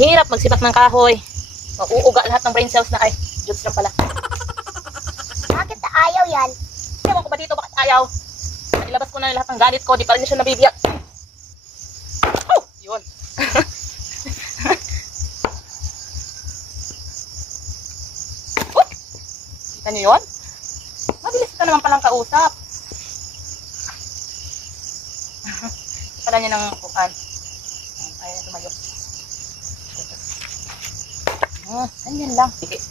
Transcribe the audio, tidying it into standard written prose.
hirap magsipak ng kahoy. Mauuga lahat ng brain cells na ay. Juts lang pala. Bakit ayaw yan? Ewan ko ba dito bakit ayaw? Ilabas ko na lahat ng galit ko, di pa rin siya nabibiyak. Oh! Yun. Oh! Kita niyo yun? Mabilis ka naman palang kausap. Pala niya ng bukan. Ayaw na tumayo. Ganyan lang. Sige.